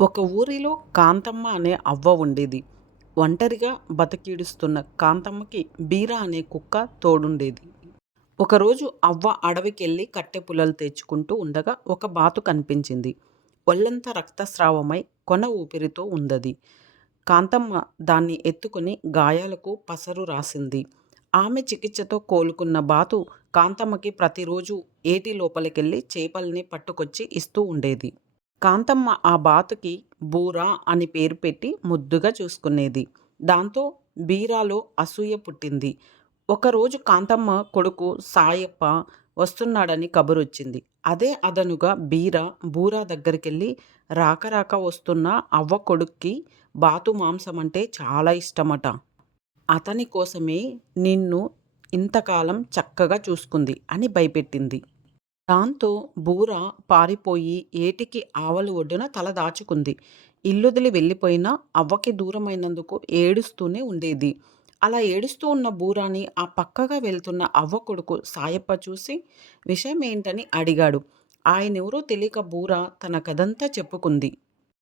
ఒక ఊరిలో కాంతమ్మ అనే అవ్వ ఉండేది. ఒంటరిగా బతికీడుస్తున్న కాంతమ్మకి బీర అనే కుక్క తోడుండేది. ఒకరోజు అవ్వ అడవికెళ్ళి కట్టె పుల్లలు తెచ్చుకుంటూ ఉండగా ఒక బాతు కనిపించింది. ఒళ్ళంతా రక్తస్రావమై కొన ఊపిరితో ఉందది. కాంతమ్మ దాన్ని ఎత్తుకుని గాయాలకు పసరు రాసింది. ఆమె చికిత్సతో కోలుకున్న బాతు కాంతమ్మకి ప్రతిరోజు ఏటి లోపలికెళ్ళి చేపల్ని పట్టుకొచ్చి ఇస్తూ ఉండేది. కాంతమ్మ ఆ బాతుకి బూరా అని పేరు పెట్టి ముద్దుగా చూసుకునేది. దాంతో బీరాలో అసూయ పుట్టింది. ఒకరోజు కాంతమ్మ కొడుకు సాయప్ప వస్తున్నాడని కబురొచ్చింది. అదే అదనుగా బీర బూరా దగ్గరికెళ్ళి రాక రాక వస్తున్న అవ్వ కొడుక్కి బాతు మాంసమంటే చాలా ఇష్టమట. అతని కోసమే నిన్ను ఇంతకాలం చక్కగా చూసుకుంది అని భయపెట్టింది. దాంతో బూర పారిపోయి ఏటికి ఆవలి ఒడ్డున తల దాచుకుంది. ఇల్లొదిలి వెళ్ళిపోయినా అవ్వకి దూరమైనందుకు ఏడుస్తూనే ఉండేది. అలా ఏడుస్తూ ఉన్న బూరాని ఆ పక్కగా వెళ్తున్న అవ్వ కొడుకు సాయప్ప చూసి విషయమేంటని అడిగాడు. ఆయనెవరో తెలియక బూర తన కథంతా చెప్పుకుంది.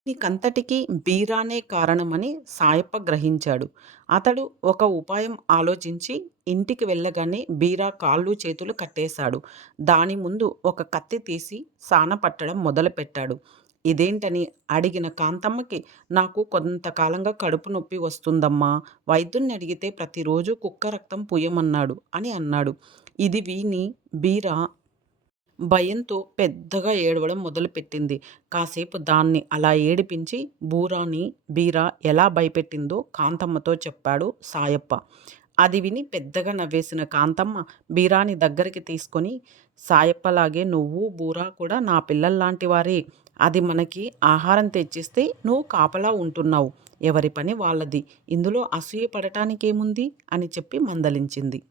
దీనికంతటికీ బీరానే కారణమని సాయప్ప గ్రహించాడు. అతడు ఒక ఉపాయం ఆలోచించి ఇంటికి వెళ్ళగానే బీరా కాళ్ళు చేతులు కట్టేశాడు. దాని ముందు ఒక కత్తి తీసి సాన పట్టడం మొదలుపెట్టాడు. ఇదేంటని అడిగిన కాంతమ్మకి నాకు కొంతకాలంగా కడుపు నొప్పి వస్తుందమ్మా. వైద్యుణ్ణి అడిగితే ప్రతిరోజు కుక్క రక్తం పూయమన్నాడు అని అన్నాడు. ఇది విని బీరా భయంతో పెద్దగా ఏడవడం మొదలుపెట్టింది. కాసేపు దాన్ని అలా ఏడిపించి బీర ఎలా భయపెట్టిందో కాంతమ్మతో చెప్పాడు సాయప్ప. అది విని పెద్దగా నవ్వేసిన కాంతమ్మ బీరాని దగ్గరికి తీసుకొని, సాయప్పలాగే నువ్వు బూరా కూడా నా పిల్లల్లాంటి వారే. అది మనకి ఆహారం తెచ్చిస్తే నువ్వు కాపలా ఉంటున్నావు. ఎవరి పని వాళ్ళది. ఇందులో అసూయ పడటానికేముంది అని చెప్పి మందలించింది.